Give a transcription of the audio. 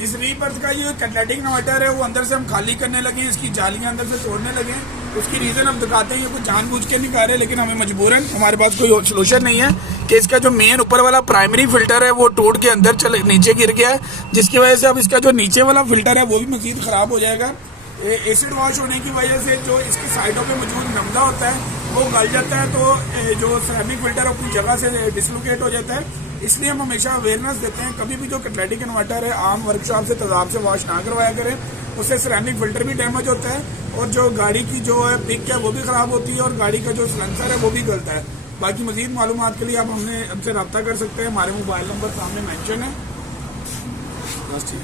इस रीबर्थ का ये कैटलाइटिक इन्वर्टर है वो अंदर से हम खाली करने लगे, इसकी जालियां अंदर से तोड़ने लगे। उसकी रीजन हम दिखाते हैं, ये कुछ जानबूझ के नहीं कर रहे, लेकिन हमें मजबूरन, हमारे पास कोई सोल्यूशन नहीं है कि इसका जो मेन ऊपर वाला प्राइमरी फिल्टर है वो टूट के अंदर चले नीचे गिर गया है, जिसकी वजह से अब इसका जो नीचे वाला फिल्टर है वो भी मजीद खराब हो जाएगा। एसिड वॉश होने की वजह से जो इसकी साइडों पे मौजूद नमदा होता है वो गल जाता है, तो जो सेरेमिक फिल्टर अपनी जगह से डिसलोकेट हो जाता है। इसलिए हम हमेशा अवेयरनेस देते हैं, कभी भी जो कैटलाइटिक इन्वर्टर है आम वर्कशॉप से तेजाब से वॉश ना करवाया करें, उससे सेरेमिक फिल्टर भी डैमेज होता है और जो गाड़ी की जो है पिक है वो भी खराब होती है और गाड़ी का जो सिलेंसर है वो भी गलता है। बाकी मजीद मालूमात के लिए आप हमसे रब्ता कर सकते हैं, हमारे मोबाइल नंबर सामने मेंशन है। बस ठीक।